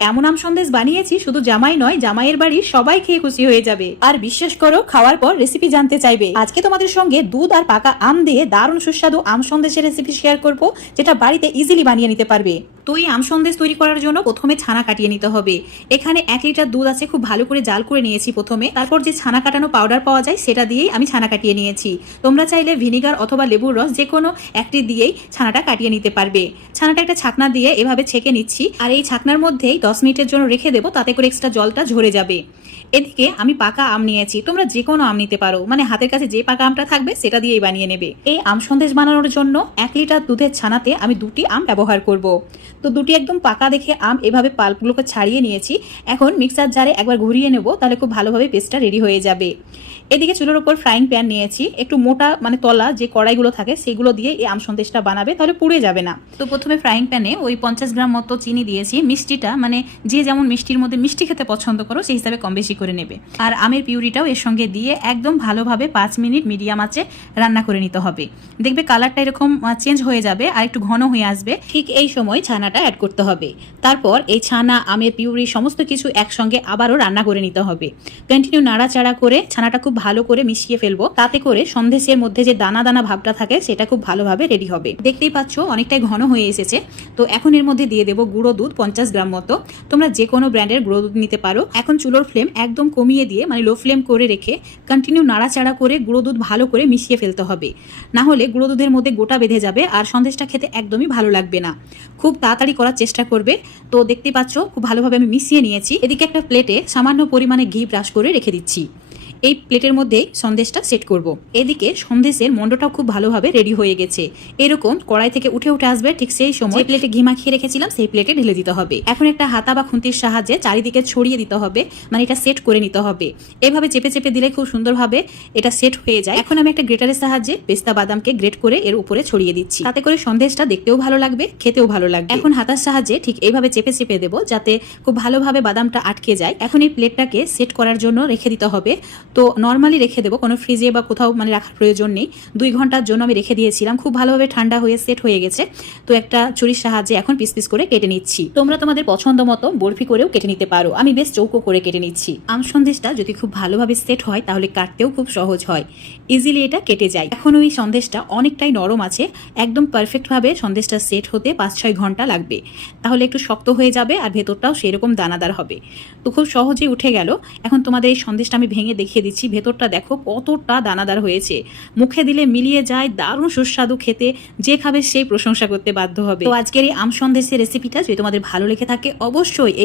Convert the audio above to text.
এমন আম সন্দেশ বানিয়েছি, শুধু জামাই নয়, জামাইয়ের বাড়ি সবাই খেয়ে খুশি হয়ে যাবে। আর বিশ্বাস করো, খাওয়ার পর রেসিপি জানতে চাইবে। আজকে তোমাদের সঙ্গে দুধ আর পাকা আম দিয়ে দারুণ সুস্বাদু আম সন্দেশের রেসিপি শেয়ার করব, যেটা বাড়িতে ইজিলি বানিয়ে নিতে পারবে। তো এই আম সন্দেশ তৈরি করার জন্য প্রথমে ছানা কাটিয়ে নিতে হবে। এখানে এক লিটার দুধ আছে, খুব ভালো করে জাল করে নিয়েছি প্রথমে। তারপর যে ছানা কাটানো পাউডার পাওয়া যায়, সেটা দিয়েই আমি ছানা কাটিয়ে নিয়েছি। তোমরা চাইলে ভিনিগার অথবা লেবুর রস যে কোনো একটি দিয়েই ছানাটা কাটিয়ে নিতে পারবে। ছানাটা একটা ছাকনা দিয়ে এভাবে ছেঁকে নিচ্ছি। আর এই ছাকনার মধ্যেই দশ মিনিটের জন্য রেখে দেবো, তাতে করে এক্সট্রা জলটা ঝরে যাবে। এদিকে আমি পাকা আম নিয়েছি, তোমরা যে কোনো আম নিতে পারো। মানে হাতের কাছে যে পাকা আমটা থাকবে, সেটা দিয়েই বানিয়ে নেবে। এই আম সন্দেশ বানানোর জন্য এক লিটার দুধের ছানাতে আমি দুটি আম ব্যবহার করব। তো দুটি একদম পাকা দেখে আম এভাবে পাল্পগুলোকে ছাড়িয়ে নিয়েছি। এখন মিক্সার জারে একবার ঘুরিয়ে নেব, তাহলে খুব ভালোভাবে পেস্টটা রেডি হয়ে যাবে। এদিকে চুলোর ওপর ফ্রাইং প্যান নিয়েছি। একটু মোটা মানে তলা যে কড়াইগুলো থাকে, সেগুলো দিয়ে এই আম সন্দেশটা বানাবে, তাহলে পুড়ে যাবে না। তো প্রথমে ফ্রাইং প্যানে ওই পঞ্চাশ গ্রাম মতো চিনি দিয়েছি। মিষ্টিটা মানে যে যেমন মিষ্টির মধ্যে মিষ্টি খেতে পছন্দ করো, সেই হিসাবে কম বেশি করে নেবে। আর আমের পিউরিটাও এর সঙ্গে দিয়ে একদম ভালোভাবে পাঁচ মিনিট মিডিয়াম আঁচে রান্না করে নিতে হবে। দেখবে কালারটা এরকম চেঞ্জ হয়ে যাবে, আর একটু ঘন হয়ে আসবে। ঠিক এই সময় ছানাটা অ্যাড করতে হবে। তারপর এই ছানা, আমের পিউরি সমস্ত কিছু একসঙ্গে আবারও রান্না করে নিতে হবে। কন্টিনিউ নাড়াচাড়া করে ছানাটা খুব ভালো করে মিশিয়ে ফেলব। তাতে করে সন্দেশের মধ্যে যে দানা দানা ভাবটা থাকে, সেটা খুব ভালোভাবে রেডি হবে। দেখতেই পাচ্ছ, অনেকটাই ঘন হয়ে এসেছে। তো এখন এর মধ্যে দিয়ে দেবো গুঁড়ো দুধ পঞ্চাশ গ্রাম মতো। তোমরা যে কোনো ব্র্যান্ডের গুঁড়ো দুধ নিতে পারো। এখন চুলোর ফ্লেম একদম কমিয়ে দিয়ে মানে লো ফ্লেম করে রেখে কন্টিনিউ নাড়াচাড়া করে গুঁড়ো দুধ ভালো করে মিশিয়ে ফেলতে হবে। না হলে গুঁড়ো দুধের মধ্যে গোটা বেঁধে যাবে আর সন্দেশটা খেতে একদমই ভালো লাগবে না। খুব তাড়াতাড়ি করার চেষ্টা করবে। তো দেখতে পাচ্ছ, খুব ভালোভাবে আমি মিশিয়ে নিয়েছি। এদিকে একটা প্লেটে সামান্য পরিমাণে ঘি ব্রাশ করে রেখে দিচ্ছি। এই প্লেটের মধ্যেই সন্দেশটা সেট করব। এদিকে সন্দেশের মন্ডটাও খুব ভালোভাবে রেডি হয়ে গেছে। এরকম কড়াই থেকে উঠে উঠে আসবে ঠিক সেই সময়। প্লেটে ঘি মাখিয়ে রেখেছিলাম, সেই প্লেটে ঢেলে দিতে হবে। এখন একটা হাতা বা খুন্তির সাহায্যে চারিদিকে ছড়িয়ে দিতে হবে মানে এটা সেট করে নিতে হবে। এভাবে চেপে চেপে দিলে খুব সুন্দরভাবে এটা সেট হয়ে যায়। এখন আমি একটা গ্রেটারের সাহায্যে পেস্তা বাদামকে গ্রেট করে এর উপরে ছড়িয়ে দিচ্ছি। তাতে করে সন্দেশটা দেখতেও ভালো লাগবে, খেতেও ভালো লাগবে। এখন হাতার সাহায্যে ঠিক এইভাবে চেপে চেপে দেবো, যাতে খুব ভালোভাবে বাদামটা আটকে যায়। এখন এই প্লেটটাকে সেট করার জন্য রেখে দিতে হবে। তো নর্মালি রেখে দেবো, কোনো ফ্রিজে বা কোথাও মানে রাখার প্রয়োজন নেই। দুই ঘণ্টার জন্য আমি রেখে দিয়েছিলাম, খুব ভালোভাবে ঠান্ডা হয়ে সেট হয়ে গেছে। তো একটা ছুরির সাহায্যে এখন পিস পিস করে কেটে নিচ্ছি। তোমরা তোমাদের পছন্দ মতো বরফি করেও কেটে নিতে পারো। আমি বেশ চৌকো করে কেটে নিচ্ছি। আম সন্দেশটা যদি খুব ভালোভাবে সেট হয়, তাহলে কাটতেও খুব সহজ হয়। ইজিলি এটা কেটে যায়। এখন ওই সন্দেশটা অনেকটাই নরম আছে। একদম পারফেক্টভাবে সন্দেশটা সেট হতে পাঁচ ছয় ঘণ্টা লাগবে। তাহলে একটু শক্ত হয়ে যাবে আর ভেতরটাও সেরকম দানাদার হবে। তো খুব সহজেই উঠে গেল। এখন তোমাদের এই সন্দেশটা আমি ভেঙে দেখিয়ে দিচ্ছি, ভেতরটা দেখো কতটা দানাদার হয়েছে। মুখে দিলে মিলিয়ে যায়, দারুণ সুস্বাদু খেতে, যে খাবে সেই প্রশংসা করতে বাধ্য হবে। তো আজকের এই আম সন্দেশের রেসিপিটা যদি তোমাদের ভালো লেগে থাকে, অবশ্যই